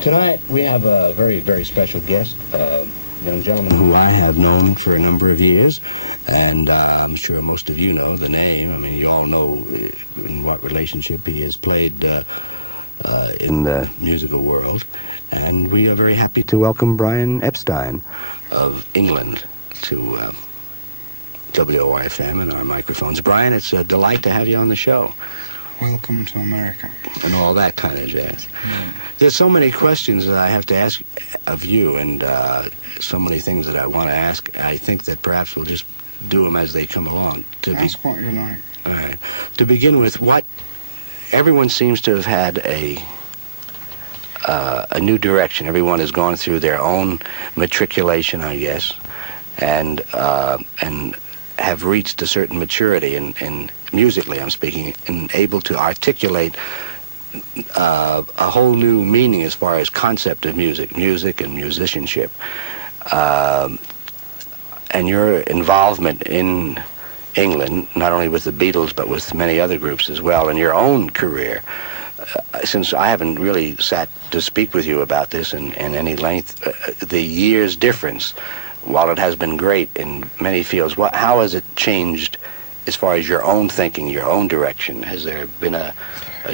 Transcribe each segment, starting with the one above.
Tonight we have a very, very special guest, a young gentleman who I have known for a number of years, and I'm sure most of you know the name. I mean, you all know in what relationship he has played in the musical world, and we are very happy to welcome Brian Epstein of England to WORFM and our microphones. Brian, it's a delight to have you on the show. Welcome to America. And all that kind of jazz. There's so many questions that I have to ask of you, and so many things that I want to ask. I think that perhaps we'll just do them as they come along. Ask what you like. All right. To begin with, everyone seems to have had a new direction. Everyone has gone through their own matriculation, I guess, and have reached a certain maturity in musically, I'm speaking, and able to articulate a whole new meaning as far as concept of music and musicianship. And your involvement in England, not only with the Beatles, but with many other groups as well, and your own career, since I haven't really sat to speak with you about this in any length, the years difference, while it has been great in many fields, how has it changed as far as your own thinking, your own direction? Has there been a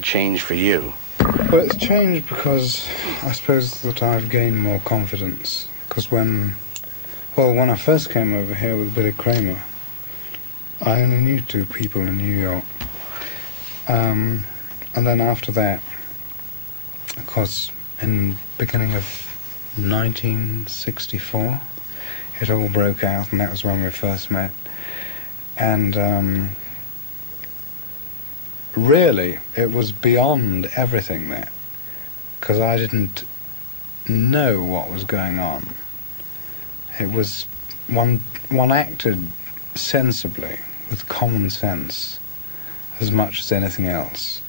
change for you? Well, it's changed because I suppose that I've gained more confidence. Because when I first came over here with Billy Kramer, I only knew 2 people in New York. And then after that, of course, in the beginning of 1964, it all broke out, and that was when we first met. And really, it was beyond everything there, because I didn't know what was going on. It was, one acted sensibly, with common sense, as much as anything else.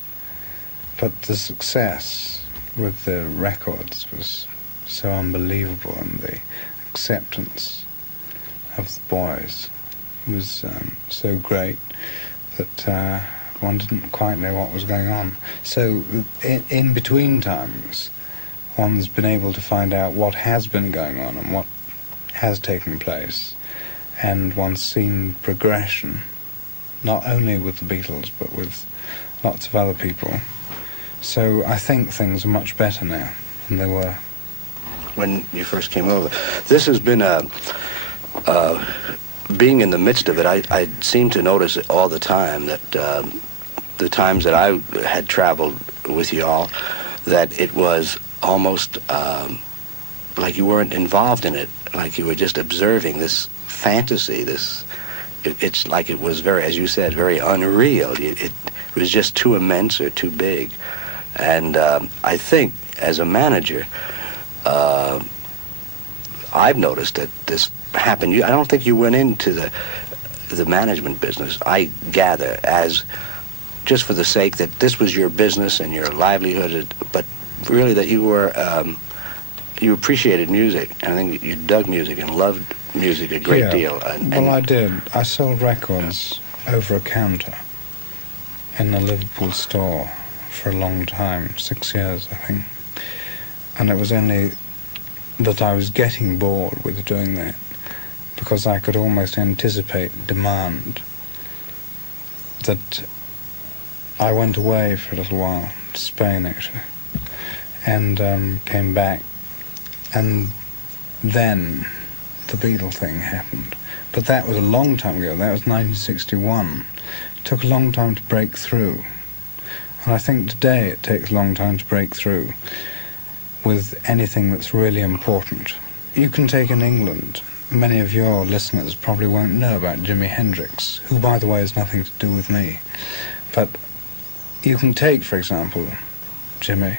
But the success with the records was so unbelievable, and the acceptance of the boys was so great that one didn't quite know what was going on. So in between times, one's been able to find out what has been going on and what has taken place, and one's seen progression, not only with the Beatles but with lots of other people. So I think things are much better now than they were when you first came over. This has been being in the midst of it, I seem to notice it all the time, that the times that I had traveled with you all, that it was almost like you weren't involved in it, like you were just observing this fantasy, it's like it was very, as you said, very unreal. It was just too immense or too big. And I think, as a manager, I've noticed that this happened. I don't think you went into the management business, I gather, as just for the sake that this was your business and your livelihood, but really that you were you appreciated music. I think you dug music and loved music a great deal. Well, I did. I sold records over a counter in a Liverpool store for a long time, 6 years, I think. And it was only that I was getting bored with doing that, because I could almost anticipate demand, that I went away for a little while, to Spain actually, and came back, and then the Beatles thing happened. But that was a long time ago. That was 1961. It took a long time to break through, and I think today it takes a long time to break through with anything that's really important. You can take in England, many of your listeners probably won't know about Jimi Hendrix, who, by the way, has nothing to do with me. But you can take, for example, Jimmy,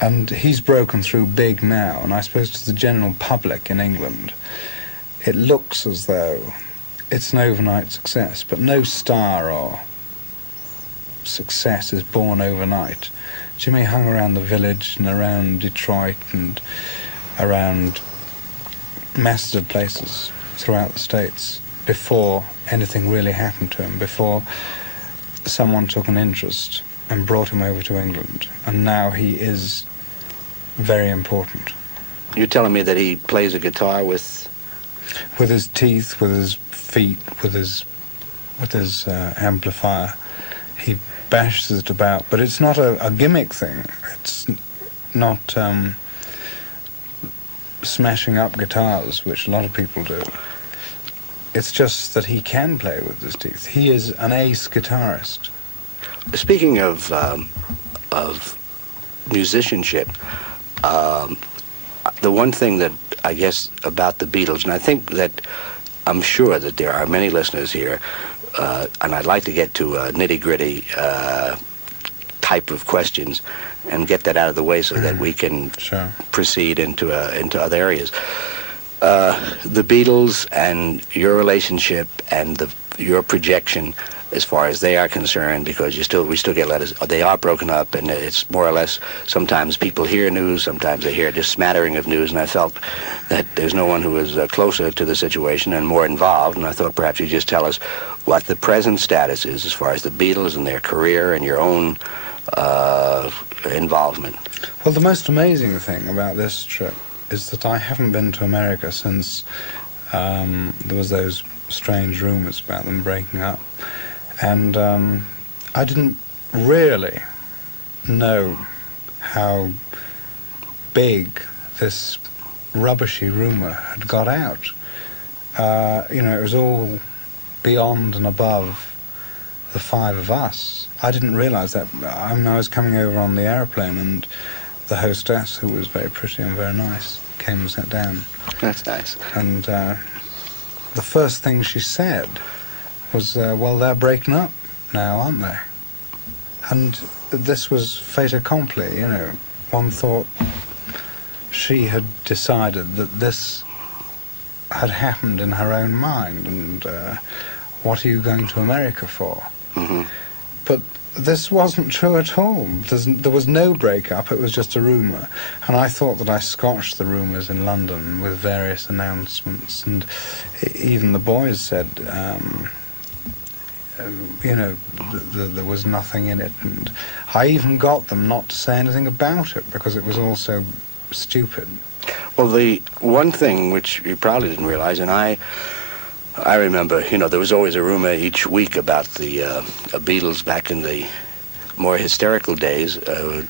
and he's broken through big now, and I suppose to the general public in England, it looks as though it's an overnight success, but no star or success is born overnight. Jimmy hung around the Village and around Detroit and around masses of places throughout the States before anything really happened to him, before someone took an interest and brought him over to England. And now he is very important. You're telling me that he plays a guitar with... With his teeth, with his feet, with his amplifier. He bashes it about, but it's not a gimmick thing. It's not smashing up guitars, which a lot of people do. It's just that he can play with his teeth. He is an ace guitarist. Speaking of musicianship, the one thing that I guess about the Beatles, and I'm sure that there are many listeners here, and I'd like to get to nitty-gritty type of questions and get that out of the way so that we can proceed into other areas. The Beatles and your relationship and your projection, as far as they are concerned, because we still get letters. They are broken up, and it's more or less. Sometimes people hear news, sometimes they hear just smattering of news, and I felt that there's no one who was closer to the situation and more involved. And I thought perhaps you'd just tell us what the present status is as far as the Beatles and their career and your own involvement. Well, the most amazing thing about this trip is that I haven't been to America since there was those strange rumors about them breaking up. And I didn't really know how big this rubbishy rumor had got out. It was all beyond and above the five of us. I didn't realize that. I was coming over on the airplane, and the hostess, who was very pretty and very nice, came and sat down. That's nice. And the first thing she said was, well, they're breaking up now, aren't they? And this was fait accompli, One thought she had decided that this had happened in her own mind, and what are you going to America for? Mm-hmm. But this wasn't true at all. There was no breakup, it was just a rumour. And I thought that I scotched the rumours in London with various announcements, and even the boys said, there was nothing in it. And I even got them not to say anything about it, because it was all so stupid. Well, the one thing which you probably didn't realize, and I remember, there was always a rumor each week about the Beatles back in the more hysterical days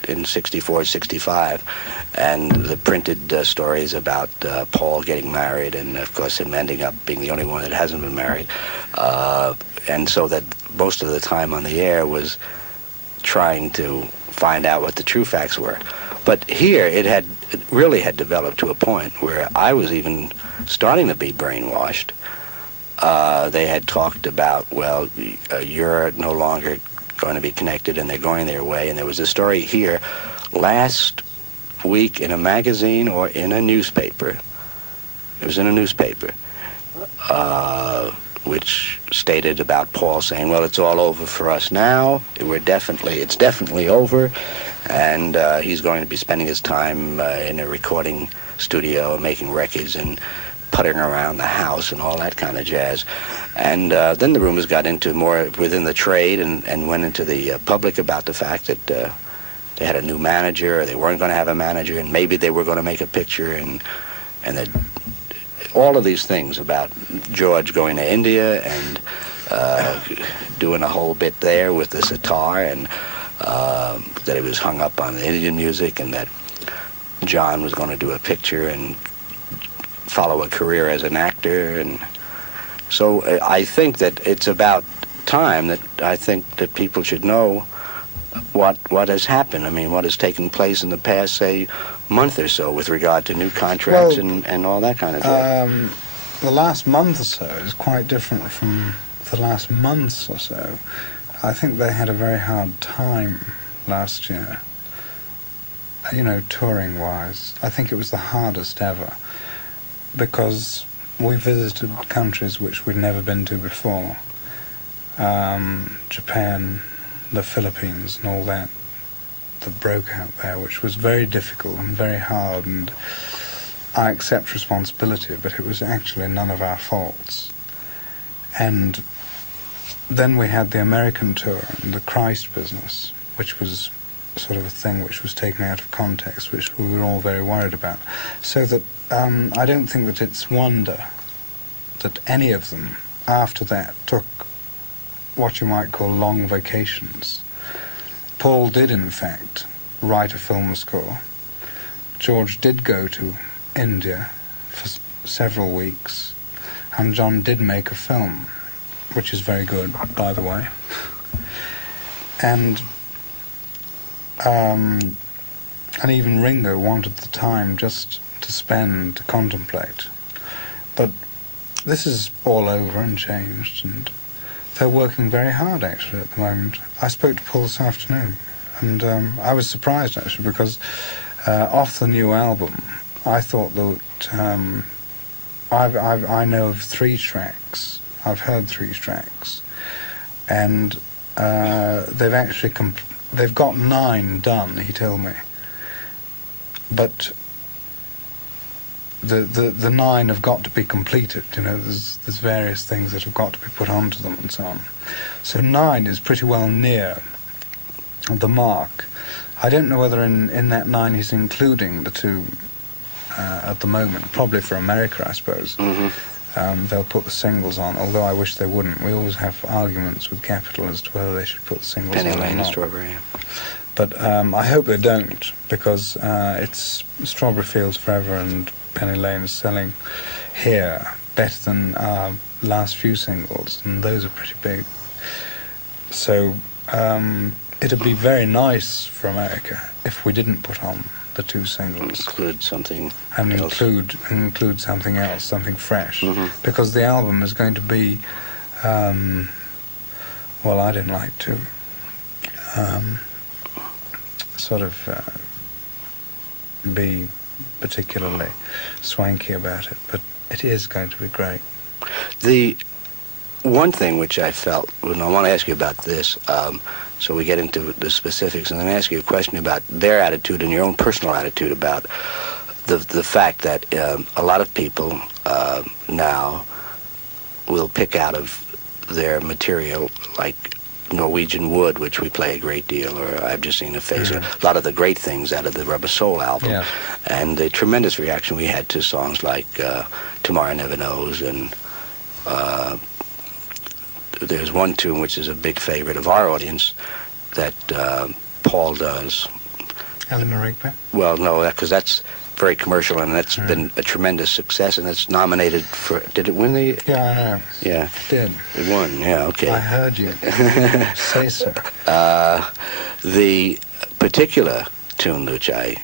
in 64, 65, and the printed stories about Paul getting married, and of course him ending up being the only one that hasn't been married. And so that most of the time on the air was trying to find out what the true facts were. But here it really had developed to a point where I was even starting to be brainwashed. They had talked about, well, you're no longer going to be connected, and they're going their way. And there was a story here last week in a magazine or in a newspaper. It was in a newspaper, which stated about Paul saying, well, it's all over for us now. It's definitely over. And he's going to be spending his time in a recording studio, making records and puttering around the house and all that kind of jazz. And then the rumors got into more within the trade and went into the public about the fact that they had a new manager, or they weren't going to have a manager, and maybe they were going to make a picture, and that all of these things about George going to India and doing a whole bit there with the sitar, and that he was hung up on the Indian music, and that John was going to do a picture and follow a career as an actor. And so I think that it's about time that I think that people should know what has happened. I mean, what has taken place in the past, say, month or so with regard to new contracts and all that kind of stuff. The last month or so is quite different from the last months or so. I think they had a very hard time last year, touring-wise. I think it was the hardest ever, because we visited countries which we'd never been to before. Japan, the Philippines, and all that broke out there, which was very difficult and very hard, and I accept responsibility, but it was actually none of our faults. And then we had the American tour and the Christ business, which was sort of a thing which was taken out of context, which we were all very worried about. So that I don't think that it's wonder that any of them, after that, took what you might call long vacations. Paul did, in fact, write a film score. George did go to India for several weeks, and John did make a film, which is very good, by the way. And even Ringo wanted the time just to spend, to contemplate. But this is all over and changed, and they're working very hard, actually, at the moment. I spoke to Paul this afternoon, and I was surprised, actually, because off the new album, I thought that I know of 3 tracks. I've heard 3 tracks, and they've got 9 done, he told me. But the 9 have got to be completed. You know, there's various things that have got to be put onto them and so on. So 9 is pretty well near the mark. I don't know whether in that 9 he's including the 2 at the moment. Probably for America, I suppose. Mm-hmm. They'll put the singles on, although I wish they wouldn't. We always have arguments with Capitol as to whether they should put the singles Penny on or Lane and not. Strawberry. But I hope they don't, because it's Strawberry Fields Forever and Penny Lane is selling here better than our last few singles, and those are pretty big. So it'd be very nice for America if we didn't put on the 2 singles. Include something and else. include something else, something fresh, Mm-hmm. because the album is going to be, well, I didn't like to sort of be particularly swanky about it, but it is going to be great. The one thing which I felt, and I want to ask you about this, so we get into the specifics, and then ask you a question about their attitude and your own personal attitude about the fact that a lot of people now will pick out of their material, like Norwegian Wood, which we play a great deal, or I've Just Seen a Face, or a lot of the great things out of the Rubber Soul album. Yeah. And the tremendous reaction we had to songs like Tomorrow Never Knows, and there's one tune which is a big favorite of our audience that Paul does. Eleanor Rigby? Well, no, because that's very commercial, and that's been a tremendous success, and it's nominated for, did it win the? Yeah, I know. Yeah. It did. It won, yeah, okay. I heard you say so. The particular tune which I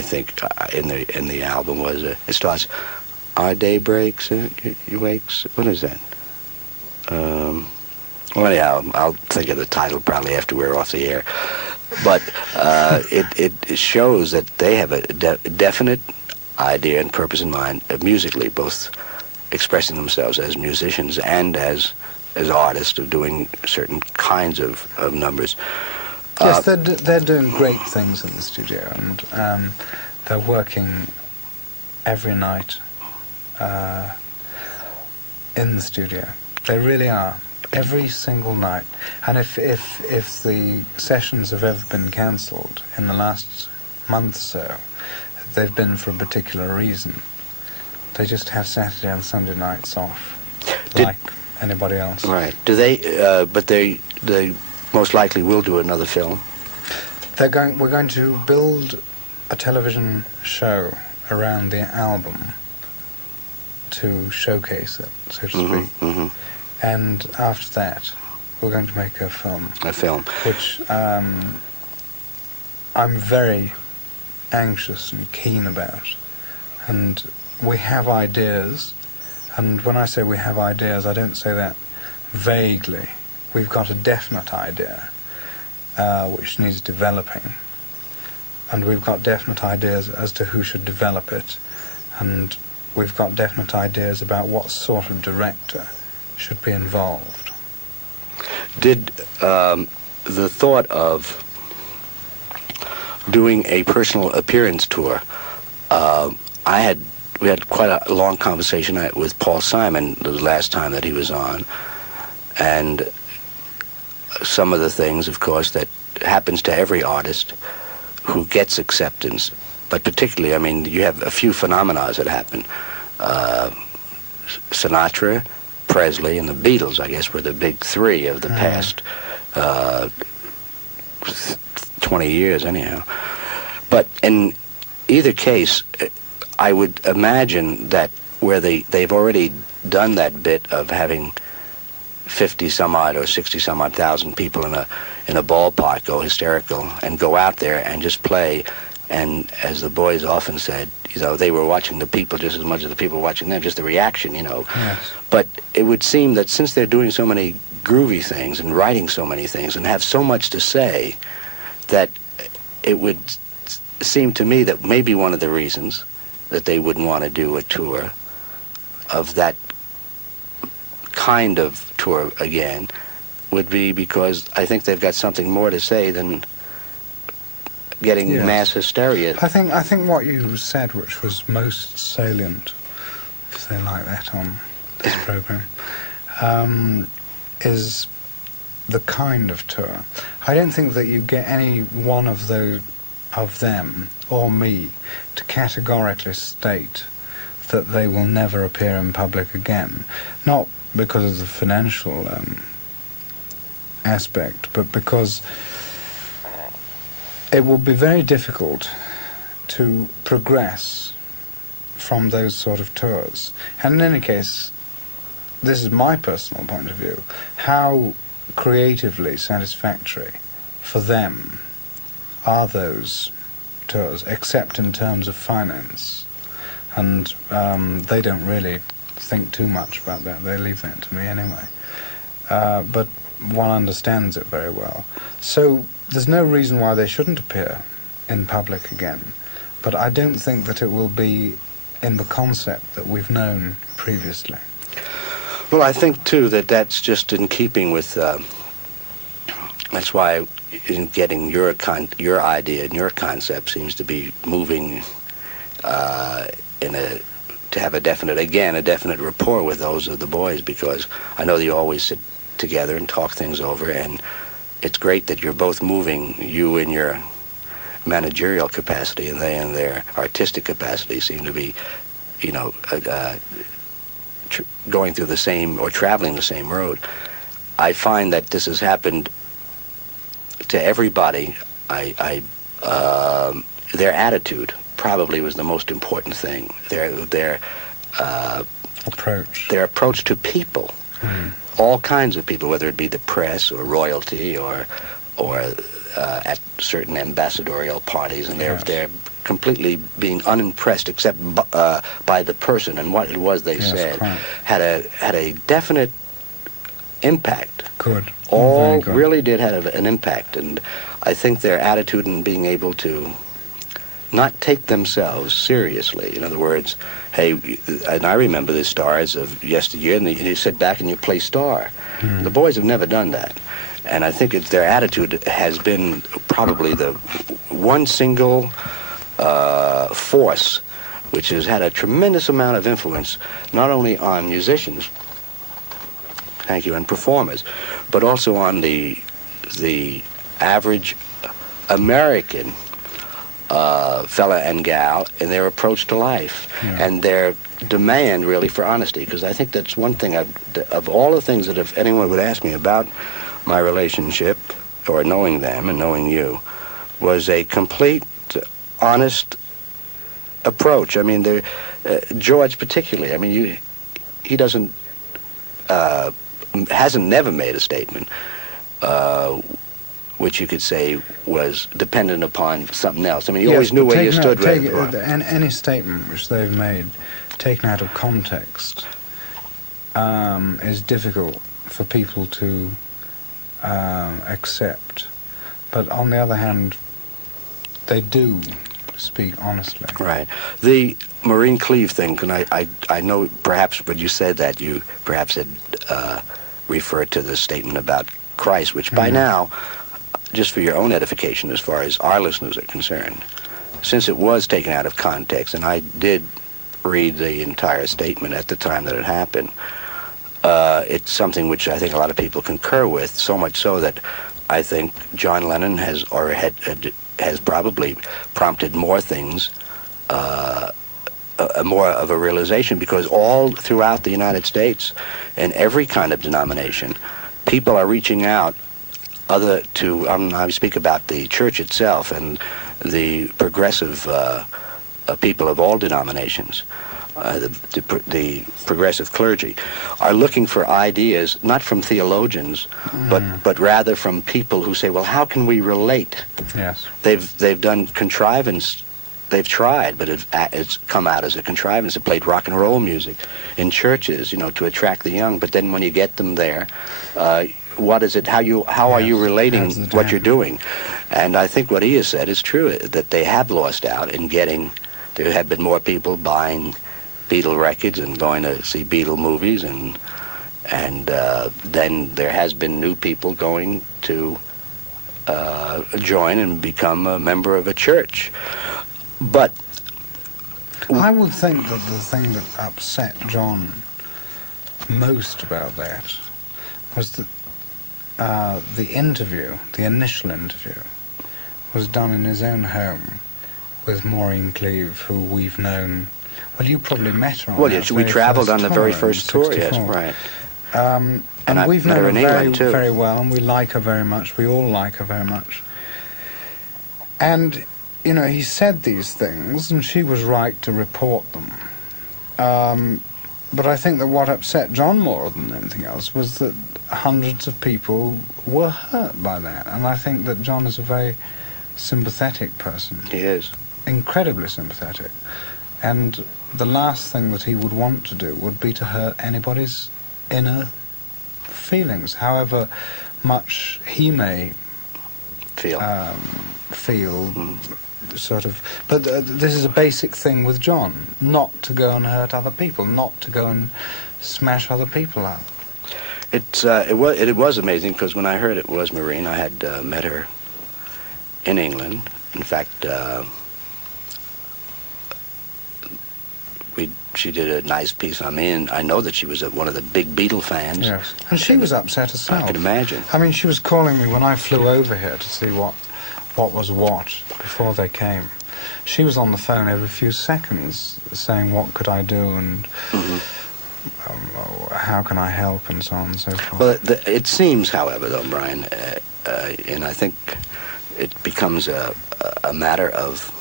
think in the album was, it starts, Our day breaks, you wakes, what is that? Well, anyhow, I'll think of the title probably after we're off the air. But it shows that they have a definite idea and purpose in mind, musically, both expressing themselves as musicians and as artists of doing certain kinds of numbers. Yes, they're doing great things in the studio, and they're working every night in the studio. They really are. Every single night. And if the sessions have ever been cancelled in the last month or so, they've been for a particular reason. They just have Saturday and Sunday nights off, like anybody else. Right. Do they? But they most likely will do another film. We're going to build a television show around the album to showcase it, so to speak. Mm-hmm. And after that, we're going to make a film. A film. Which I'm very anxious and keen about. And we have ideas. And when I say we have ideas, I don't say that vaguely. We've got a definite idea, which needs developing. And we've got definite ideas as to who should develop it. And we've got definite ideas about what sort of director should be involved. Did the thought of doing a personal appearance tour, we had quite a long conversation with Paul Simon the last time that he was on, and some of the things, of course, that happens to every artist who gets acceptance. But particularly, I mean, you have a few phenomena that happen. Sinatra, Presley, and the Beatles, I guess, were the big three of the past 20 years, anyhow. But in either case, I would imagine that where they've already done that bit of having 50 some odd or 60 some odd thousand people in a ballpark go hysterical and go out there and just play. And as the boys often said, you know, they were watching the people just as much as the people were watching them, just the reaction, you know. Yes. But it would seem that since they're doing so many groovy things and writing so many things and have so much to say, that it would seem to me that maybe one of the reasons that they wouldn't want to do a tour of that kind of tour again would be because I think they've got something more to say than getting mass hysteria. I think what you said, which was most salient, if they like that on this program, is the kind of tour. I don't think that you get any one of them or me to categorically state that they will never appear in public again, not because of the financial aspect, but because it will be very difficult to progress from those sort of tours. And in any case, this is my personal point of view, how creatively satisfactory for them are those tours, except in terms of finance. And they don't really think too much about that. They leave that to me anyway. But one understands it very well. So there's no reason why they shouldn't appear in public again. But I don't think that it will be in the concept that we've known previously. Well, I think, too, that that's just in keeping with... that's why in getting your idea and your concept seems to be moving to have a definite rapport with those of the boys, because I know that you always sit together and talk things over, and it's great that you're both moving, you in your managerial capacity and they in their artistic capacity seem to be, you know, going through the same or traveling the same road. I find that this has happened to everybody. Their attitude probably was the most important thing. Their approach to people, all kinds of people, whether it be the press or royalty or at certain ambassadorial parties, and they're completely being unimpressed except by the person and what it was they said. Quite. had a definite impact. Good. All good. really did have an impact, and I think their attitude in being able to not take themselves seriously. In other words, hey, and I remember the stars of yesteryear, and you sit back and you play star. The boys have never done that. And I think their attitude has been probably the one single force which has had a tremendous amount of influence, not only on musicians, and performers, but also on the average American fella and gal in their approach to life and their demand really for honesty. Because I think that's one thing of all the things that if anyone would ask me about my relationship or knowing them and knowing you, was a complete honest approach. I mean, George particularly, I mean, he doesn't hasn't never made a statement which you could say was dependent upon something else. I mean, you always knew where you stood. Any statement which they've made, taken out of context, is difficult for people to accept. But on the other hand, they do speak honestly. Right. The Maureen Cleave thing, and I know perhaps when you said that, you perhaps had referred to the statement about Christ, which by now, just for your own edification as far as our listeners are concerned, since it was taken out of context, and I did read the entire statement at the time that it happened, it's something which I think a lot of people concur with, so much so that I think John Lennon has probably prompted more things, more of a realization, because all throughout the United States, in every kind of denomination, people are reaching out I speak about the church itself and the progressive people of all denominations, the progressive clergy, are looking for ideas not from theologians, but rather from people who say, well, how can we relate? Yes. They've done contrivance. They've tried, but it's come out as a contrivance. They played rock and roll music in churches, to attract the young. But then when you get them there, what is it? How are you relating what you're doing? And I think what he has said is true, that they have lost out in getting. There have been more people buying Beatle records and going to see Beatle movies, and then there has been new people going to join and become a member of a church. But I would think that the thing that upset John most about that was that the initial interview, was done in his own home with Maureen Cleave, who we've known. Well, you probably met her on Well, yes, we traveled on the very first tour, yes, right. And we've met known her in England, too. Very well, and we like her very much. We all like her very much. And he said these things, and she was right to report them. But I think that what upset John more than anything else was that hundreds of people were hurt by that. And I think that John is a very sympathetic person. He is. Incredibly sympathetic. And the last thing that he would want to do would be to hurt anybody's inner feelings, however much he may feel. Sort of, but this is a basic thing with John, not to go and hurt other people, not to go and smash other people up. It was amazing, because when I heard it was Maureen, I had met her in England. In fact, she did a nice piece on me, and I know that she was one of the big Beatle fans. Yes, and she was upset herself. I can imagine. I mean, she was calling me when I flew over here to see what was what before they came. She was on the phone every few seconds saying, what could I do, and how can I help, and so on and so forth. Well, it seems, however, though, Brian, and I think it becomes a matter of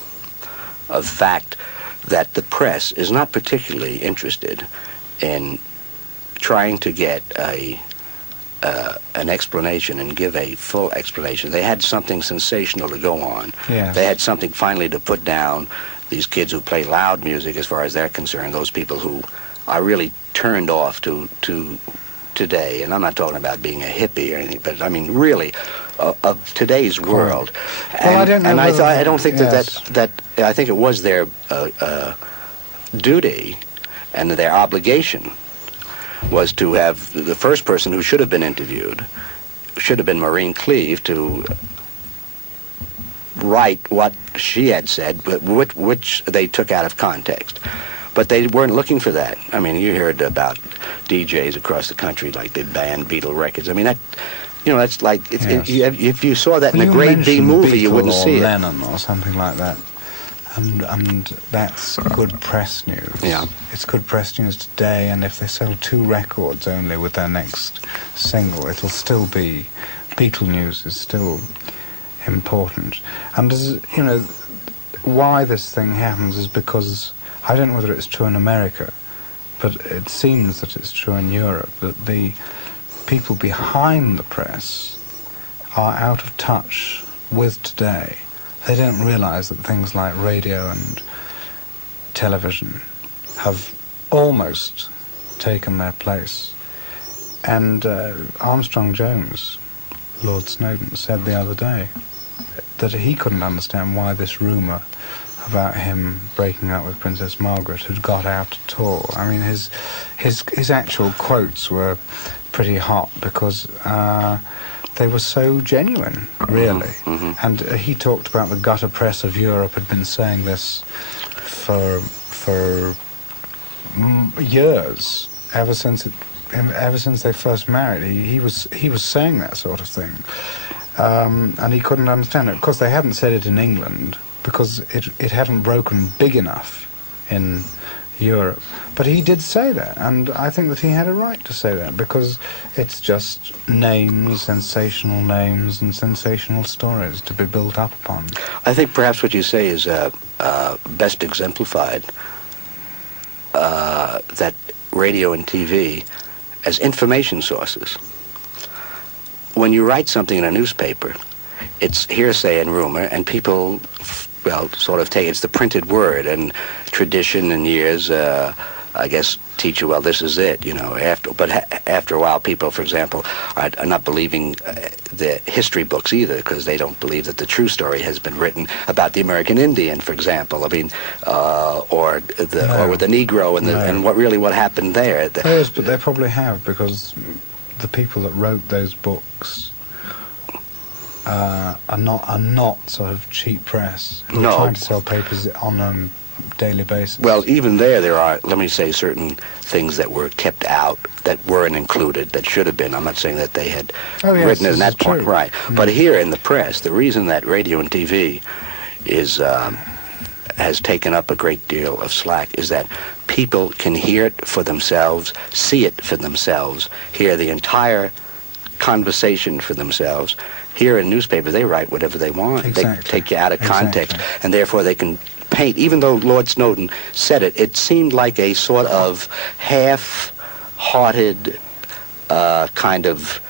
fact, that the press is not particularly interested in trying to get an explanation and give a full explanation. They had something sensational to go on. Yes. They had something finally to put down these kids who play loud music, as far as they're concerned, those people who are really turned off to today. And I'm not talking about being a hippie or anything, but I mean really of today's world. Well, I don't know. And I don't think yes. that I think it was their duty and their obligation was to have the first person who should have been interviewed, should have been Maureen Cleave, to write what she had said, but which they took out of context. But they weren't looking for that. I mean, you heard about DJs across the country, like they banned Beatle records. I mean, that's like, yes. if you saw that in a grade B movie, you wouldn't see it. Lennon or something like that. And that's good press news. Yeah. It's good press news today, and if they sell 2 records only with their next single, it'll still be, Beatle news is still important. And why this thing happens is because, I don't know whether it's true in America, but it seems that it's true in Europe, that the people behind the press are out of touch with today. They don't realize that things like radio and television have almost taken their place. And Armstrong Jones, Lord Snowden, said the other day that he couldn't understand why this rumour about him breaking up with Princess Margaret had got out at all. I mean, his actual quotes were pretty hot, because they were so genuine, really. Mm-hmm. And he talked about the gutter press of Europe had been saying this for years, ever since they first married. He was saying that sort of thing. and he couldn't understand it. Of course, they hadn't said it in England because it hadn't broken big enough in Europe. But he did say that, and I think that he had a right to say that, because it's just names, sensational names, and sensational stories to be built up upon. I think perhaps what you say is best exemplified, that radio and TV as information sources. When you write something in a newspaper, it's hearsay and rumor, and people, well, sort of take it's the printed word, and tradition and years, I guess, teach you, well, this is it, you know. After a while, people, for example, are not believing the history books either, because they don't believe that the true story has been written about the American Indian, for example. I mean, or with the Negro and what happened there. Yes, but they probably have, because the people that wrote those books are not sort of cheap press who are trying to sell papers on a daily basis. Well, even there are, let me say, certain things that were kept out, that weren't included, that should have been. I'm not saying that they had written it in that point, right? But here in the press, the reason that radio and TV has taken up a great deal of slack is that people can hear it for themselves, see it for themselves, hear the entire conversation for themselves. Here in newspapers, they write whatever they want. Exactly. They take you out of context, and therefore they can paint. Even though Lord Snowden said it, it seemed like a sort of half-hearted kind of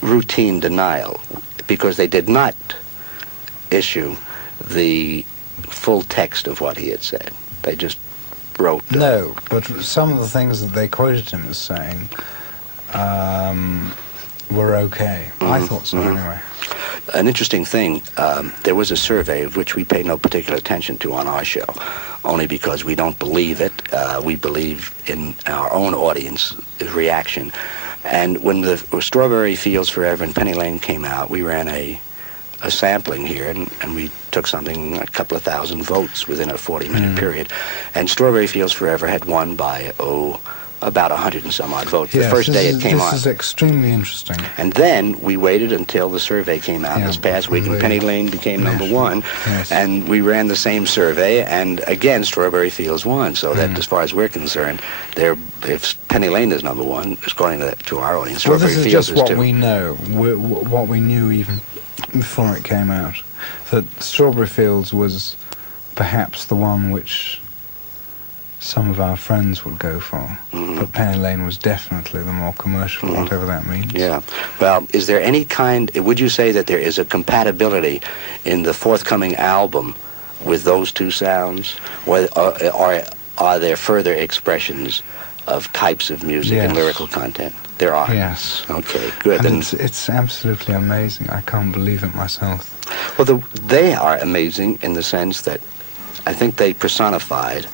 routine denial, because they did not issue the full text of what he had said. They just wrote. No, but some of the things that they quoted him as saying were okay. I thought so, anyway. An interesting thing, there was a survey of which we pay no particular attention to on our show, only because we don't believe it. We believe in our own audience reaction. And when the Strawberry Fields Forever and Penny Lane came out, we ran a sampling here, and we took something, a couple of thousand votes within a 40-minute period. And Strawberry Fields Forever had won by, about 100 and some odd votes the first day it came on. This is extremely interesting. And then we waited until the survey came out this past week, and Penny Lane became number one. Yes. And we ran the same survey, and again, Strawberry Fields won. So that, as far as we're concerned, if Penny Lane is number one, according to our audience, Strawberry Fields is this is just what two. we know, what we knew even before it came out, that Strawberry Fields was perhaps the one which some of our friends would go for, but Penny Lane was definitely the more commercial, whatever that means. Yeah. Well, is there any would you say that there is a compatibility in the forthcoming album with those two sounds, or are there further expressions of types of music and lyrical content? There are. Yes. Okay, good. And it's absolutely amazing. I can't believe it myself. Well, they are amazing in the sense that I think they personified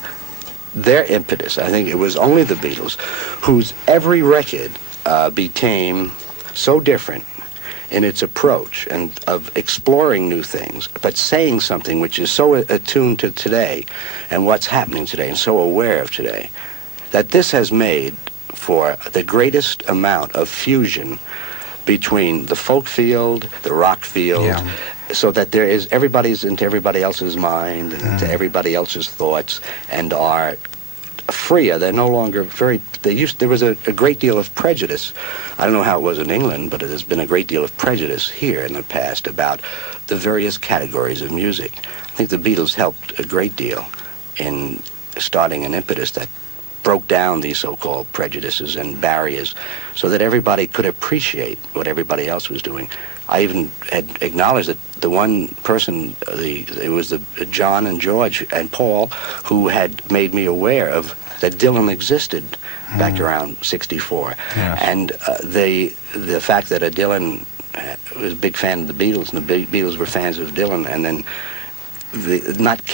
their impetus. I think it was only the Beatles, whose every record became so different in its approach and of exploring new things, but saying something which is so attuned to today and what's happening today and so aware of today, that this has made for the greatest amount of fusion between the folk field, the rock field, so that there is everybody's into everybody else's mind and into everybody else's thoughts, and are freer. They're no longer there was a great deal of prejudice. I don't know how it was in England, but there's been a great deal of prejudice here in the past about the various categories of music. I think the Beatles helped a great deal in starting an impetus that broke down these so-called prejudices and barriers so that everybody could appreciate what everybody else was doing. I even had acknowledged that the one person, it was the John and George and Paul, who had made me aware of that Dylan existed back around 64. Yes. And the fact that Dylan was a big fan of the Beatles, and the Beatles were fans of Dylan, and then Dylan not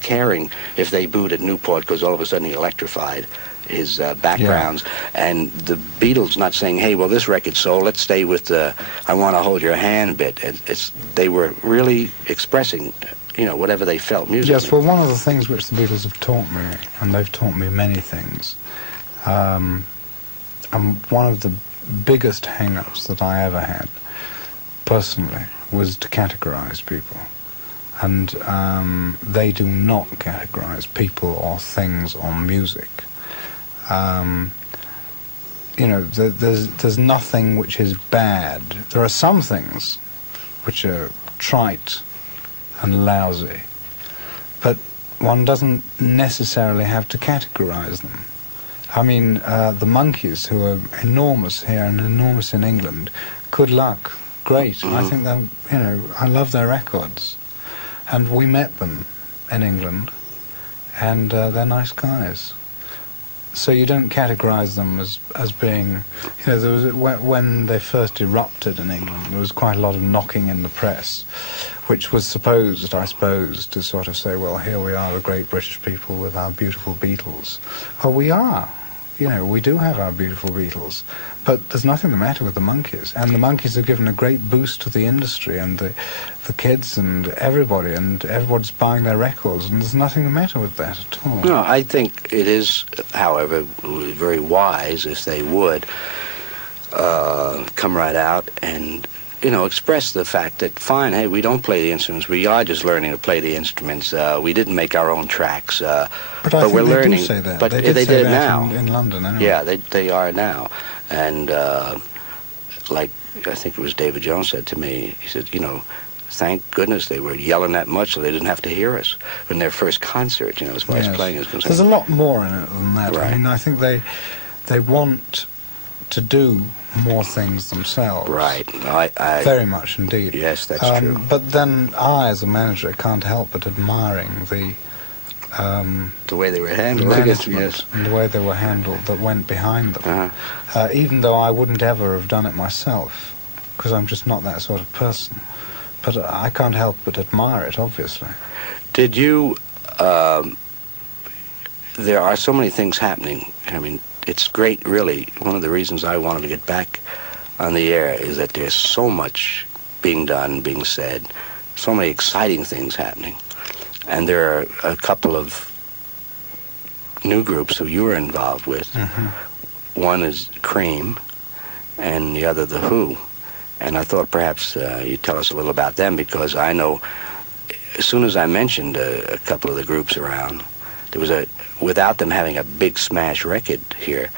caring if they booed at Newport because all of a sudden he electrified his backgrounds, and the Beatles not saying, hey, well, this record sold, let's stay with the I Want to Hold Your Hand bit. They were really expressing, whatever they felt musically. Yes, well, one of the things which the Beatles have taught me, and they've taught me many things, and one of the biggest hang-ups that I ever had personally, was to categorize people. And they do not categorize people or things or music. There's nothing which is bad. There are some things which are trite and lousy, but one doesn't necessarily have to categorize them. I mean, the Monkees, who are enormous here and enormous in England, good luck, great. I think I love their records. And we met them in England, and they're nice guys. So you don't categorize them as being, there was, when they first erupted in England, there was quite a lot of knocking in the press, which was supposed, I suppose, to sort of say, well, here we are, the great British people with our beautiful Beatles. Well, we are. We do have our beautiful Beatles, but there's nothing the matter with the Monkees. And the Monkees have given a great boost to the industry and the kids and everybody's buying their records, and there's nothing the matter with that at all. No, I think it is, however, very wise if they would come right out and express the fact that, fine, hey, we don't play the instruments. We are just learning to play the instruments. We didn't make our own tracks, but we're learning. Do say that. But they did say that now in London. Anyway. Yeah, they are now. And like I think it was David Jones said to me, he said, thank goodness they were yelling that much so they didn't have to hear us in their first concert. As far as playing is concerned. There's a lot more in it than that. Right. I mean, I think they want to do more things themselves. Right. I very much indeed. Yes, that's true. But then I, as a manager, can't help but admiring the way they were handled, yes, and the way they were handled that went behind them. Even though I wouldn't ever have done it myself, because I'm just not that sort of person. But I can't help but admire it, obviously. Did you? There are so many things happening. I mean, it's great, really. One of the reasons I wanted to get back on the air is that there's so much being done, being said, so many exciting things happening. And there are a couple of new groups who you were involved with. Mm-hmm. One is Cream, and the other The Who. And I thought perhaps you'd tell us a little about them, because I know as soon as I mentioned a couple of the groups around, there was without them having a big smash record here,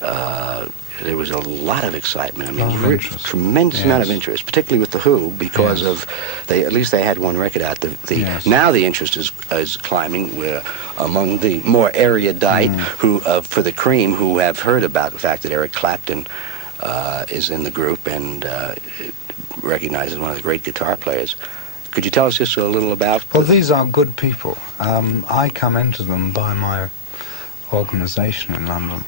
there was a lot of excitement. I mean, tremendous amount of interest, particularly with The Who, because of at least they had one record out. Now the interest is climbing. We're among the more erudite who for the Cream, who have heard about the fact that Eric Clapton is in the group and recognized as one of the great guitar players. Could you tell us just a little about... Well, these are good people. I come into them by my organisation in London,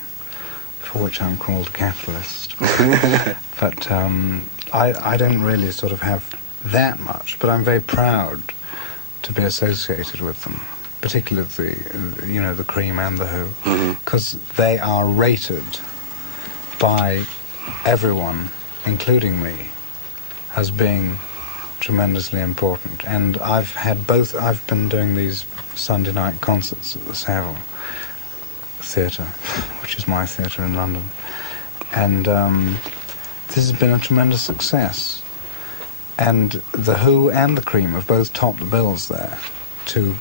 for which I'm called a capitalist. But I don't really sort of have that much, but I'm very proud to be associated with them, particularly the Cream and The Who, because they are rated by everyone, including me, as being tremendously important. And I've been doing these Sunday night concerts at the Savile Theatre, which is my theatre in London, and this has been a tremendous success. And The Who and the Cream have both topped the bills there, to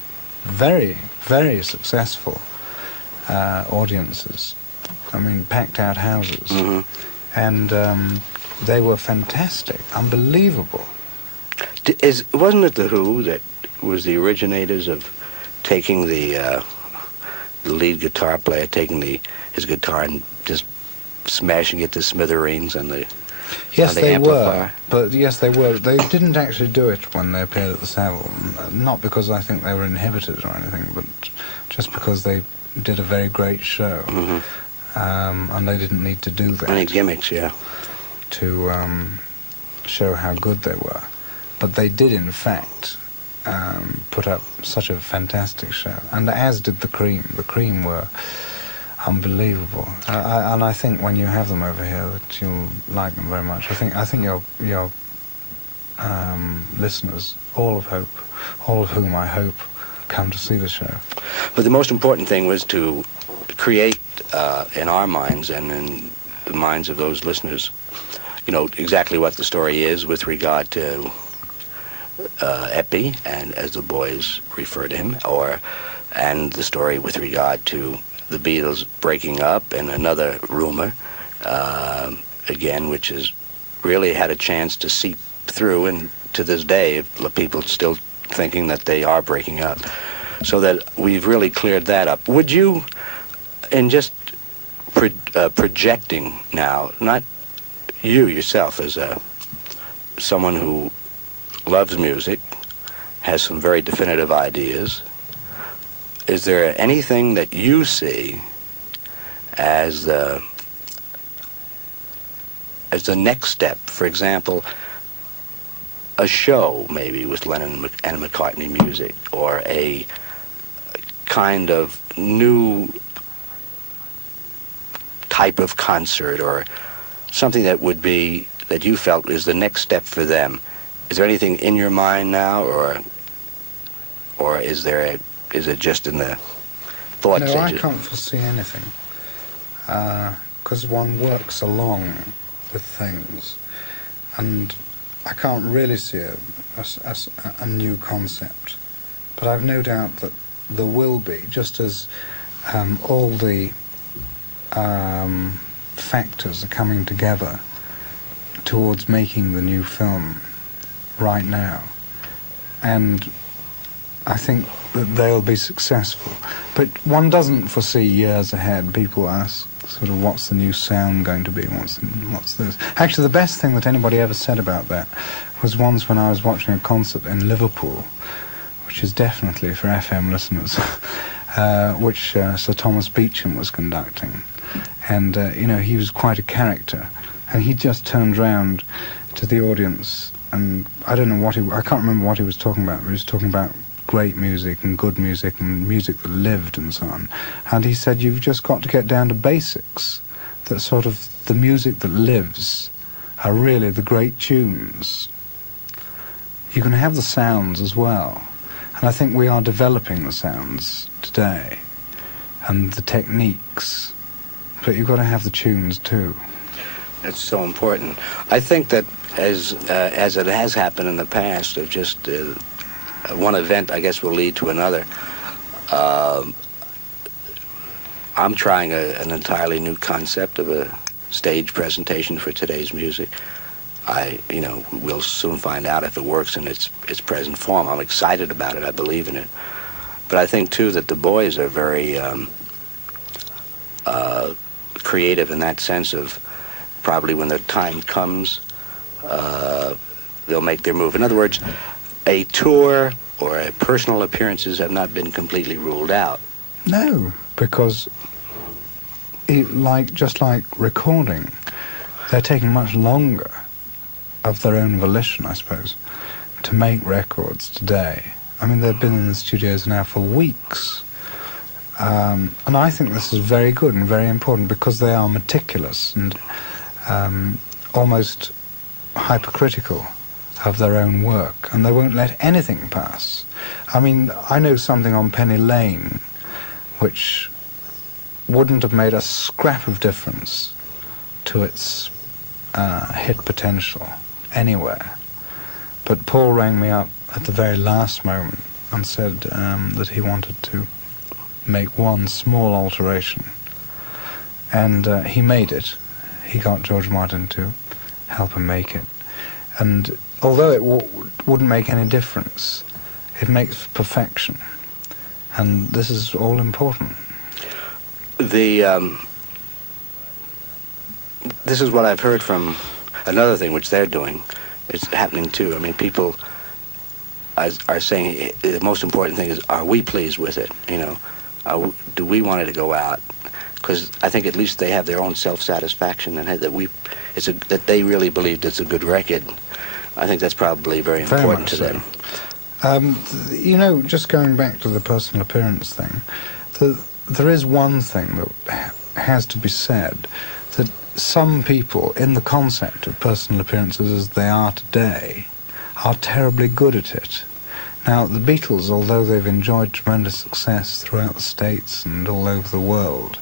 very, very successful audiences. I mean, packed out houses. And they were fantastic, unbelievable. Wasn't it The Who that was the originators of taking the lead guitar player, taking his guitar and just smashing it to smithereens on the amplifier? Yes, they were. They didn't actually do it when they appeared at the Savile, not because I think they were inhibited or anything, but just because they did a very great show. And they didn't need to do that. Any gimmicks, yeah. To show how good they were. But they did, in fact, put up such a fantastic show. And as did the Cream. The Cream were unbelievable. And I think when you have them over here, that you'll like them very much. I think your listeners, all of whom I hope come to see the show. But the most important thing was to create in our minds and in the minds of those listeners exactly what the story is with regard to Epi, and as the boys refer to him, and the story with regard to the Beatles breaking up, and another rumor, again, which has really had a chance to seep through, and to this day, people still thinking that they are breaking up. So that we've really cleared that up. Would you, in just projecting now, not you yourself as someone who loves music, has some very definitive ideas, is there anything that you see as the next step? For example, a show maybe with Lennon and McCartney music, or a kind of new type of concert, or something that you felt is the next step for them. Is there anything in your mind now, or is it just in the thought stages? No, I can't foresee anything, because one works along with things, and I can't really see a new concept. But I've no doubt that there will be, just as all the factors are coming together towards making the new film right now, and I think that they'll be successful. But one doesn't foresee years ahead. People ask sort of, what's the new sound going to be, what's this. Actually, the best thing that anybody ever said about that was once when I was watching a concert in Liverpool, which is definitely for FM listeners, which Sir Thomas Beecham was conducting. And, he was quite a character. And he just turned round to the audience, and I can't remember what he was talking about. He was talking about great music and good music and music that lived and so on. And he said, you've just got to get down to basics, that sort of the music that lives are really the great tunes. You can have the sounds as well. And I think we are developing the sounds today and the techniques, but you've got to have the tunes too. That's so important. I think that as it has happened in the past, of just one event, I guess, will lead to another. I'm trying an entirely new concept of a stage presentation for today's music. We'll soon find out if it works in its present form. I'm excited about it. I believe in it. But I think, too, that the boys are very creative in that sense of probably when the time comes, they'll make their move. In other words, a tour or personal appearances have not been completely ruled out. No, because just like recording, they're taking much longer of their own volition, I suppose, to make records today. I mean, they've been in the studios now for weeks. And I think this is very good and very important, because they are meticulous and almost hypercritical of their own work, and they won't let anything pass. I mean, I know something on Penny Lane which wouldn't have made a scrap of difference to its hit potential anywhere. But Paul rang me up at the very last moment and said that he wanted to make one small alteration. And he made it. He got George Martin to help him make it. And although it wouldn't make any difference, it makes perfection. And this is all important. This is what I've heard from another thing which they're doing. It's happening too. I mean, people are saying the most important thing is, are we pleased with it? Do we want it to go out? Because I think at least they have their own self-satisfaction and that they really believed it's a good record. I think that's probably very important to them. Just going back to the personal appearance thing, there is one thing that has to be said, that some people, in the concept of personal appearances as they are today, are terribly good at it. Now, the Beatles, although they've enjoyed tremendous success throughout the States and all over the world,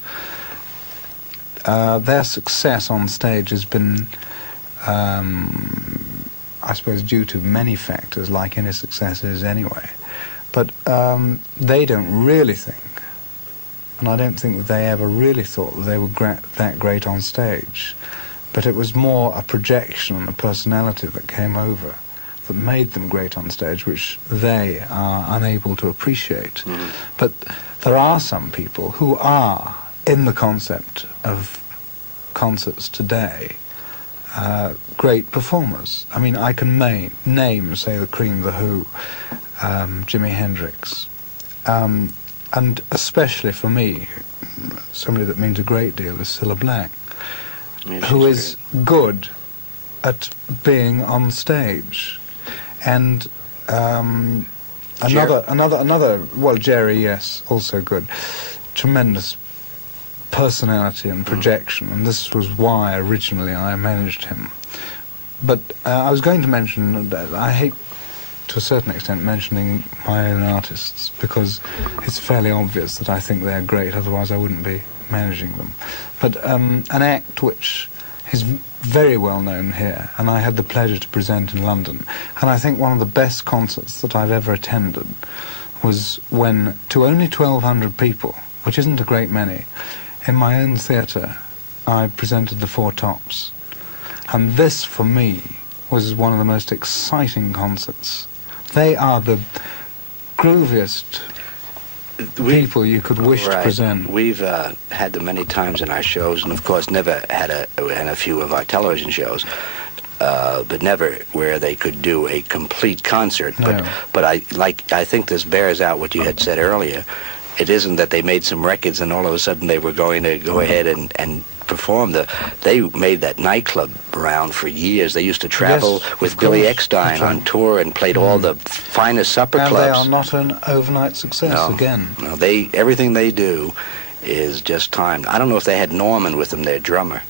their success on stage has been I suppose due to many factors, like any success is anyway. But they don't really think, and I don't think that they ever really thought that they were that great on stage. But it was more a projection and a personality that came over that made them great on stage, which they are unable to appreciate. Mm-hmm. But there are some people who are, in the concept of concerts today, great performers. I mean, I can name, say, the Cream, the Who, Jimi Hendrix, and especially for me, somebody that means a great deal is Cilla Black, who is good at being on stage. And another, well, Jerry, yes, also good. Tremendous personality and projection, and this was why originally I managed him. But I was going to mention that I hate, to a certain extent, mentioning my own artists, because it's fairly obvious that I think they're great, otherwise I wouldn't be managing them. But an act which is very well known here, and I had the pleasure to present in London, and I think one of the best concerts that I've ever attended was when, to only 1,200 people, which isn't a great many, in my own theatre, I presented the Four Tops. And this, for me, was one of the most exciting concerts. They are the grooviest people you could wish to present. We've had them many times in our shows, and of course never had a few of our television shows, but never where they could do a complete concert. No. But I think this bears out what you had said earlier. It isn't that they made some records and all of a sudden they were going to go ahead and perform. They made that nightclub round for years. They used to travel with Billy Eckstein on tour and played all the finest supper clubs. And they are not an overnight success again. No, everything they do is just timed. I don't know if they had Norman with them, their drummer.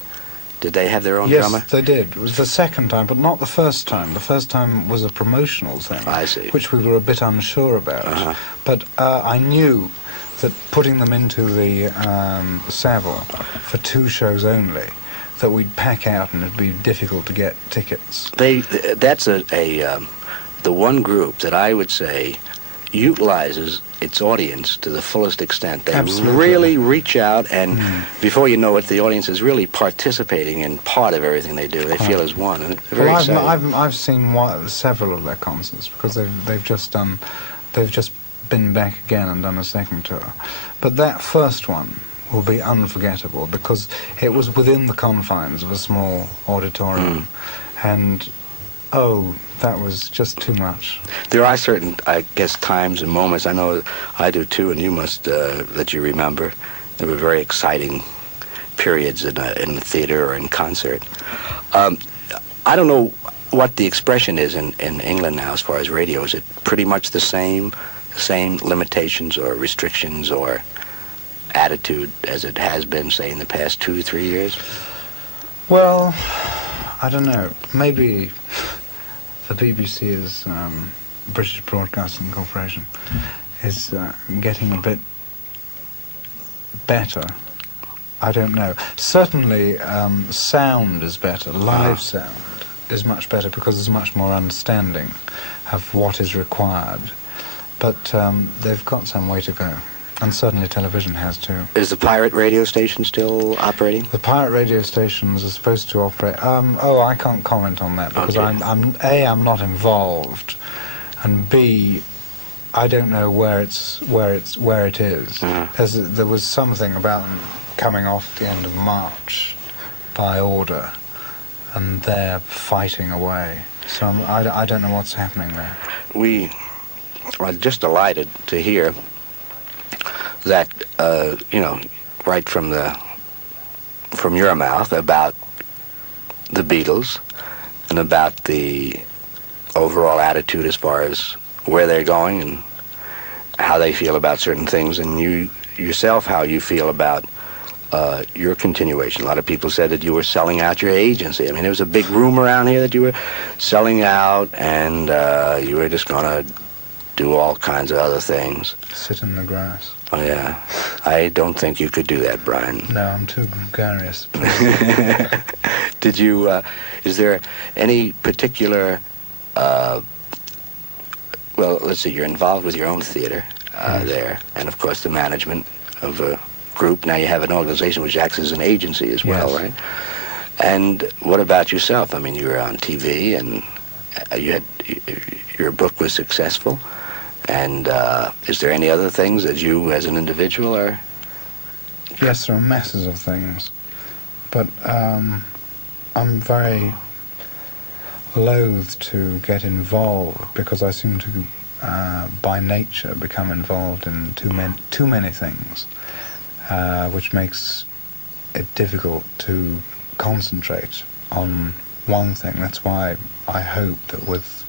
Did they have their own drummer? Yes, they did. It was the second time, but not the first time. The first time was a promotional thing, I see, which we were a bit unsure about. But I knew that putting them into the Savile for 2 shows only, that we'd pack out and it'd be difficult to get tickets. That's the one group that I would say utilizes its audience to the fullest extent. They really reach out, and before you know it, the audience is really participating in part of everything they do. They feel as one, and it's very exciting. I've seen several of their concerts because they've just been back again and done a second tour. But that first one will be unforgettable because it was within the confines of a small auditorium, and that was just too much. There are certain, I guess, times and moments, I know I do too, and you must, that you remember. There were very exciting periods in the theater or in concert. I don't know what the expression is in England now as far as radio. Is it pretty much the same limitations or restrictions or attitude as it has been, say, in the past 2 or 3 years? Well, I don't know. Maybe the BBC is British Broadcasting Corporation is getting a bit better. I don't know. Certainly, sound is better. Live sound is much better because there's much more understanding of what is required. But they've got some way to go, and certainly television has too. Is the pirate radio station still operating? The pirate radio stations are supposed to operate. I can't comment on that because I'm not involved, and B, I don't know where it is. There was something about them coming off at the end of March by order, and they're fighting away. So I don't know what's happening there. We are just delighted to hear that, right from your mouth about the Beatles and about the overall attitude as far as where they're going and how they feel about certain things, and you yourself, how you feel about your continuation. A lot of people said that you were selling out your agency. I mean, there was a big rumor around here that you were selling out and you were just going to do all kinds of other things. Sit in the grass. Oh, yeah. I don't think you could do that, Brian. No, I'm too gregarious. Did you? Is there any particular? Well, let's see. You're involved with your own theater there, and of course the management of a group. Now you have an organization which acts as an agency as well, Yes. right? And what about yourself? I mean, you were on TV, and your book was successful. And is there any other things that you, as an individual, are? Yes, there are masses of things, but I'm very loath to get involved because I seem to, by nature, become involved in too many things, which makes it difficult to concentrate on one thing. That's why I hope that with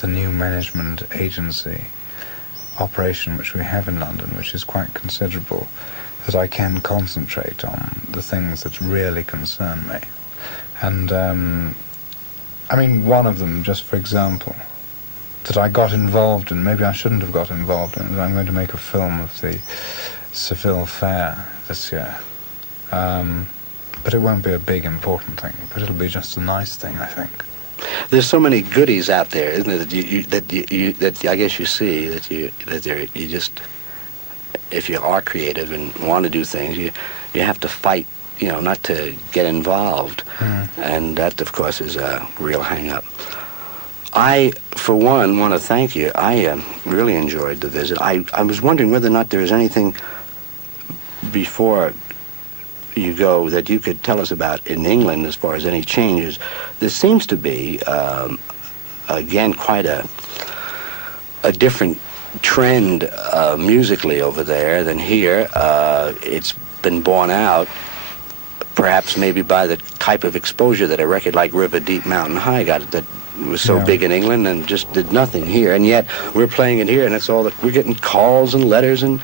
the new management agency operation which we have in London, which is quite considerable, that I can concentrate on the things that really concern me. And I mean, one of them, just for example, that I got involved in, maybe I shouldn't have got involved in, is I'm going to make a film of the Seville Fair this year. But it won't be a big important thing, but it'll be just a nice thing, I think. There's so many goodies out there, isn't it? That I guess you see that you just, if you are creative and want to do things, you have to fight, not to get involved, and that of course is a real hang-up. I, for one, want to thank you. I really enjoyed the visit. I was wondering whether or not there is anything before you go that you could tell us about in England as far as any changes. There seems to be, again, quite a different trend musically over there than here. It's been borne out, perhaps maybe by the type of exposure that a record like River Deep Mountain High got, that was so big in England and just did nothing here. And yet we're playing it here, and it's all that we're getting calls and letters and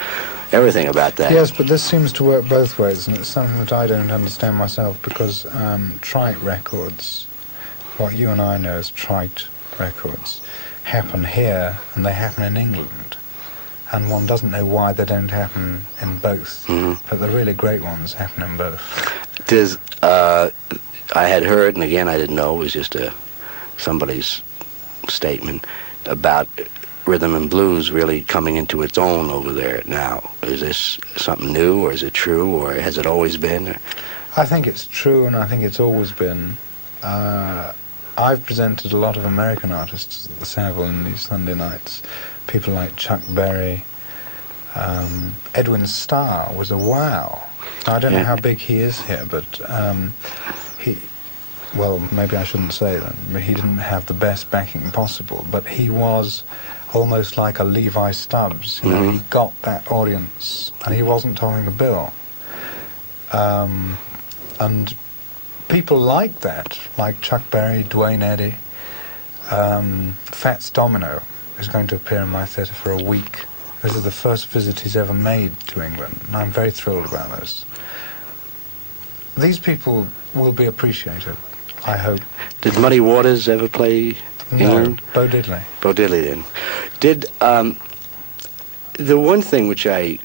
everything about that. Yes, but this seems to work both ways, and it's something that I don't understand myself, because trite records, what you and I know as trite records, happen here and they happen in England, and one doesn't know why they don't happen in both, but the really great ones happen in both. I had heard, and again I didn't know, it was just somebody's statement about rhythm and blues really coming into its own over there now. Is this something new, or is it true, or has it always been? Or? I think it's true, and I think it's always been. I've presented a lot of American artists at the Savile in these Sunday nights. People like Chuck Berry. Edwin Starr was a wow. Now, I don't know how big he is here, but well, maybe I shouldn't say that, but he didn't have the best backing possible, but he was almost like a Levi Stubbs. He got that audience, and he wasn't topping the bill. And people like that, like Chuck Berry, Duane Eddy. Fats Domino is going to appear in my theatre for a week. This is the first visit he's ever made to England, and I'm very thrilled about this. These people will be appreciated, I hope. Did Muddy Waters ever play England? No, Bo Diddley. Bo Diddley didn't. Did, the one thing which I,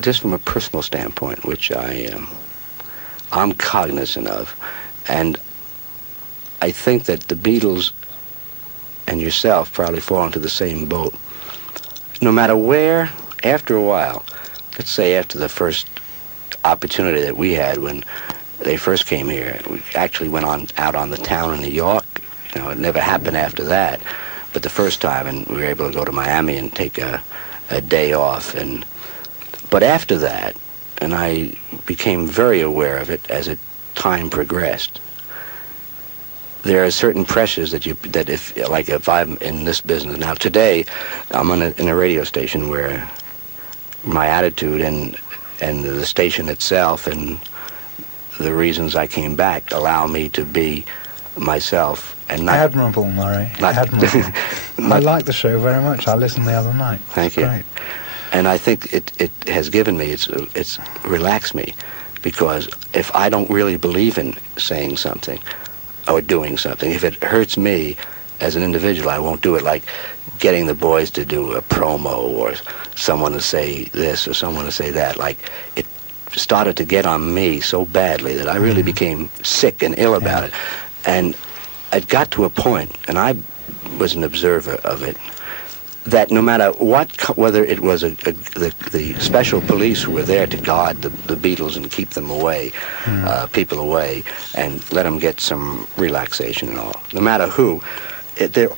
just from a personal standpoint, which I'm cognizant of, and I think that the Beatles and yourself probably fall into the same boat. No matter where, after a while, let's say after the first opportunity that we had when they first came here, we actually went out on the town in New York. It never happened after that, but the first time, and we were able to go to Miami and take a day off. But after that, and I became very aware of it as time progressed, there are certain pressures that if I'm in this business now today, I'm in a radio station where my attitude and the station itself and the reasons I came back allow me to be myself and not admirable, Murray. Admirable. I like the show very much. I listened the other night. Thank you. Great. And I think it has given me, it's relaxed me, because if I don't really believe in saying something or doing something, if it hurts me as an individual, I won't do it, like getting the boys to do a promo or someone to say this or someone to say that. Like, it started to get on me so badly that I really became sick and ill about it. And it got to a point, and I was an observer of it, that no matter what, whether it was the special police who were there to guard the Beatles and keep them away, people away, and let them get some relaxation and all, no matter who, there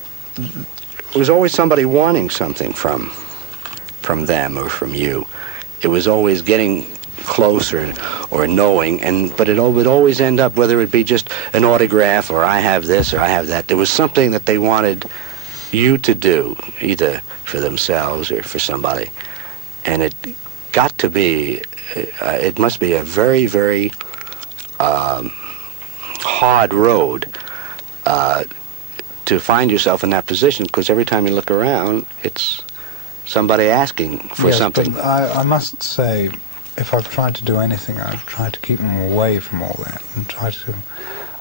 was always somebody wanting something from them or from you. It was always getting closer or knowing, but it would always end up, whether it be just an autograph or I have this or I have that, there was something that they wanted you to do, either for themselves or for somebody. And it got to be, it must be a very, very hard road to find yourself in that position, because every time you look around, it's somebody asking for something. But I must say, if I've tried to do anything, I've tried to keep them away from all that and try to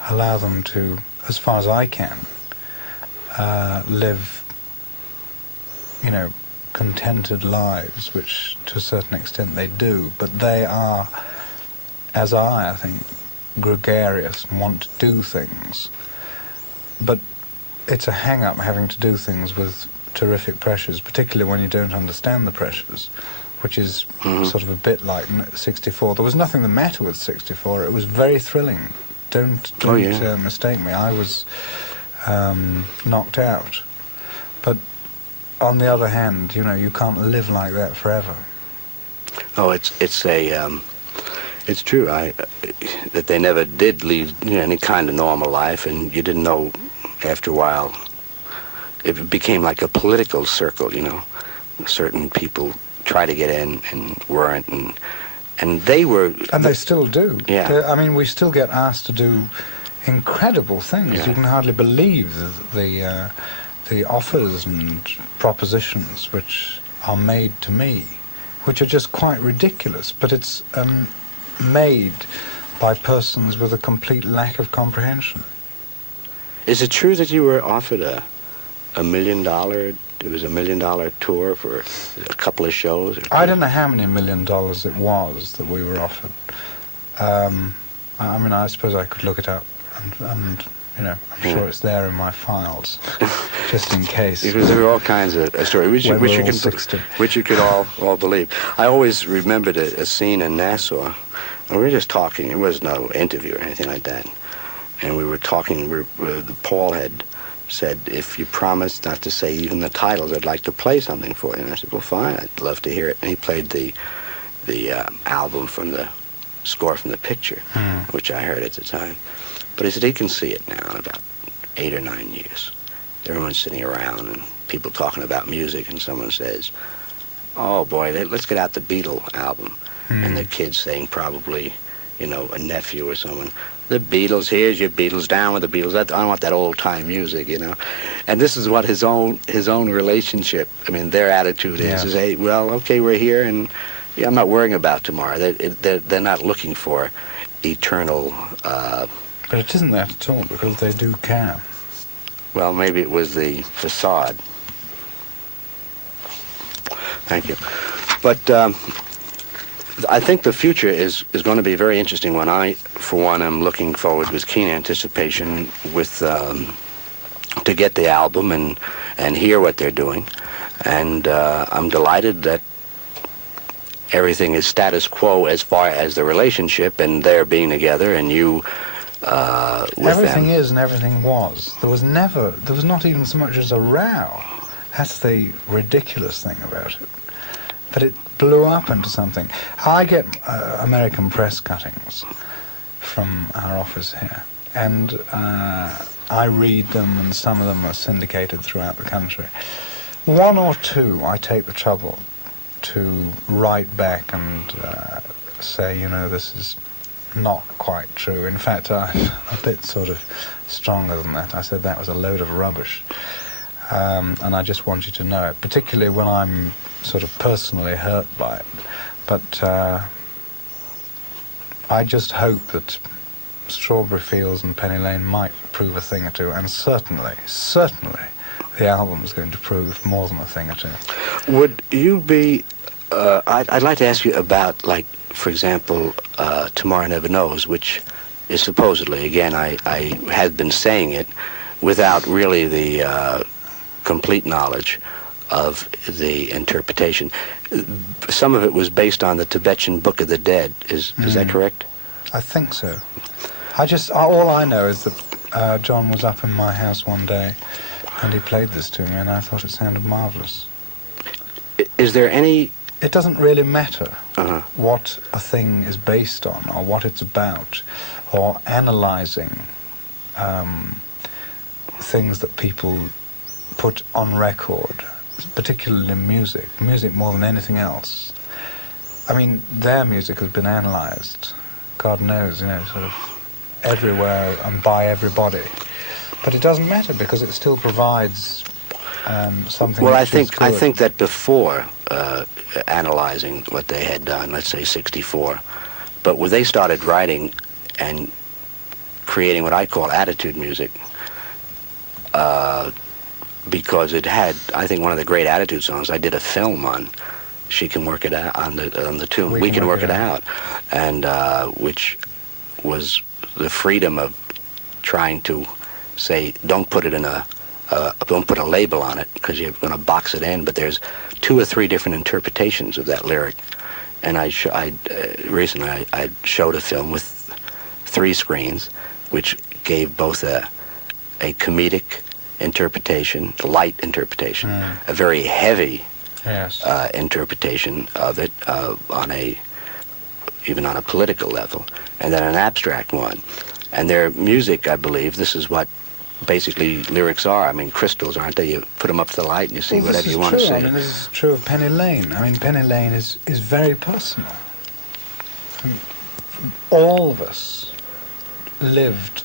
allow them to, as far as I can, live, contented lives, which to a certain extent they do, but they are, as I think, gregarious and want to do things. But it's a hang-up having to do things with terrific pressures, particularly when you don't understand the pressures, which is sort of a bit like 64. There was nothing the matter with 64. It was very thrilling. Don't mistake me. I was knocked out. But on the other hand, you can't live like that forever. Oh, it's true. That they never did lead any kind of normal life, and you didn't know after a while. It became like a political circle, Certain people try to get in and weren't, and they were. And they still do. Yeah. I mean, we still get asked to do incredible things. Yeah. You can hardly believe the offers and propositions which are made to me, which are just quite ridiculous. But it's made by persons with a complete lack of comprehension. Is it true that you were offered a $1 million? It was $1 million tour for a couple of shows? I don't know how many $1 million it was that we were offered. I suppose I could look it up, and I'm sure it's there in my files, just in case. Because there were all kinds of stories, which you could all believe. I always remembered a scene in Nassau, and we were just talking. It was no interview or anything like that. And we were talking, Paul had said, if you promise not to say even the titles, I'd like to play something for you. And I said, well, fine, I'd love to hear it. And he played the album from the score from the picture, which I heard at the time. But he said he can see it now in about 8 or 9 years. Everyone's sitting around and people talking about music, and someone says, oh boy, let's get out the Beatles album. And the kid's saying, probably, a nephew or someone, the Beatles, here's your Beatles, down with the Beatles. I don't want that old-time music, And this is what his own relationship, their attitude is, hey, well, okay, we're here, and I'm not worrying about tomorrow. They're not looking for eternal... But it isn't that at all, because they do care. Well, maybe it was the facade. Thank you. But... I think the future is going to be very interesting when for one, am looking forward with keen anticipation to get the album and hear what they're doing. And I'm delighted that everything is status quo as far as the relationship and their being together and you with everything them. Is and everything was. There was not even so much as a row. That's the ridiculous thing about it. But it blew up into something. I get American press cuttings from our office here, and I read them, and some of them are syndicated throughout the country. One or two I take the trouble to write back and say, this is not quite true. In fact, I'm a bit sort of stronger than that. I said that was a load of rubbish. And I just want you to know it, particularly when I'm sort of personally hurt by it. But I just hope that Strawberry Fields and Penny Lane might prove a thing or two, and certainly, the album is going to prove more than a thing or two. Would you be... I'd like to ask you about, for example, Tomorrow Never Knows, which is supposedly, again, I had been saying it without really the complete knowledge of the interpretation. Some of it was based on the Tibetan Book of the Dead. Is that correct? I think so. All I know is that John was up in my house one day and he played this to me and I thought it sounded marvellous. Is there any... It doesn't really matter what a thing is based on or what it's about, or analysing things that people put on record, particularly music more than anything else. I mean, their music has been analysed, God knows, sort of everywhere and by everybody. But it doesn't matter because it still provides something. Well, I think that before analyzing what they had done, let's say 64, but when they started writing and creating what I call attitude music, because it had, I think, one of the great attitude songs. I did a film on "She Can Work It Out" on the tune "We Can Work It Out," and which was the freedom of trying to say, don't put it in don't put a label on it because you're going to box it in. But there's 2 or 3 different interpretations of that lyric, and recently I showed a film with 3 screens, which gave both a comedic interpretation, a light interpretation, a very heavy interpretation of it even on a political level, and then an abstract one. And their music, I believe, this is what basically lyrics are. I mean, crystals, aren't they? You put them up to the light and you see whatever you want to see. I mean, this is true of Penny Lane. I mean, Penny Lane is very personal. I mean, all of us lived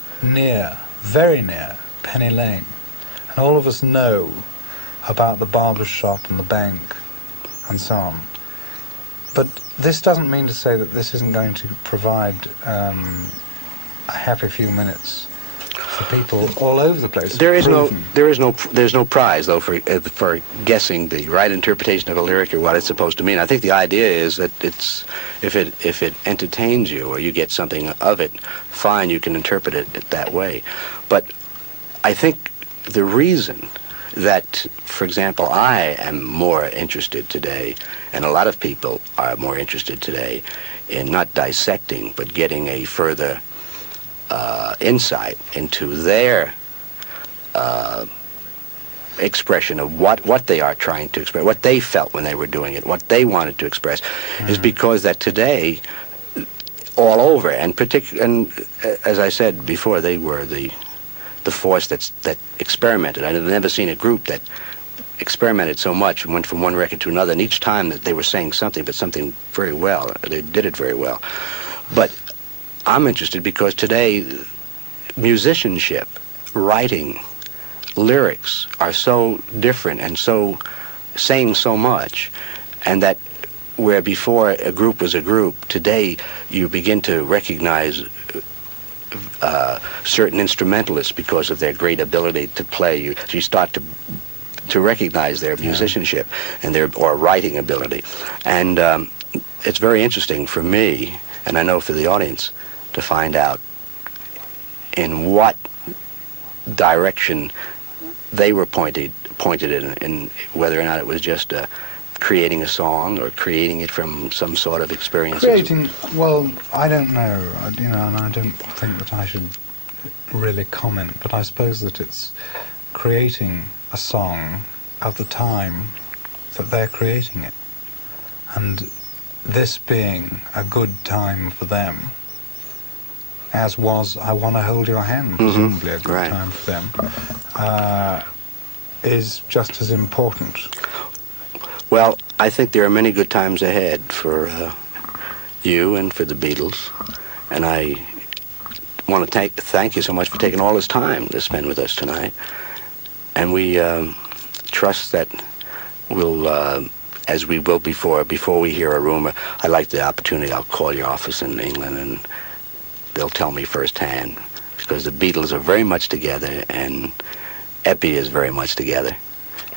very near Penny Lane. And all of us know about the barber shop and the bank and so on. But this doesn't mean to say that this isn't going to provide a happy few minutes for people all over the place. There's no prize though for guessing the right interpretation of a lyric or what it's supposed to mean. I think the idea is that if it entertains you or you get something of it, fine, you can interpret it that way. But I think the reason that, for example, I am more interested today, and a lot of people are more interested today, in not dissecting, but getting a further insight into their expression of what they are trying to express, what they felt when they were doing it, what they wanted to express, is because that today, all over, and as I said before, they were the force that experimented. I've never seen a group that experimented so much and went from one record to another, and each time that they were saying something, but something very well. They did it very well. But I'm interested because today, musicianship, writing, lyrics are so different and so saying so much, and that where before a group was a group, today you begin to recognize certain instrumentalists because of their great ability to play. You start to recognize their musicianship and their writing ability, and it's very interesting for me, and I know for the audience, to find out in what direction they were pointed in whether or not it was just creating a song or creating it from some sort of experience. Well, I don't know, and I don't think that I should really comment, but I suppose that it's creating a song at the time that they're creating it, and this being a good time for them, as was I Want to Hold Your Hand, presumably a good time for them, is just as important. Well, I think there are many good times ahead for you and for the Beatles, and I want to thank you so much for taking all this time to spend with us tonight. And we trust that we'll, as we will before we hear a rumor, I like the opportunity. I'll call your office in England and they'll tell me firsthand, because the Beatles are very much together and Epi is very much together.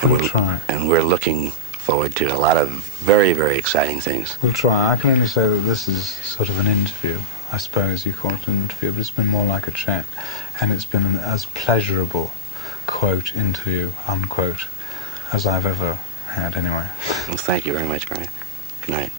And we're looking forward to a lot of very, very exciting things. We'll try. I can only say that this is sort of an interview. I suppose you call it an interview, but it's been more like a chat. And it's been as pleasurable, quote, interview, unquote, as I've ever had anyway. Well, thank you very much, Brian. Good night.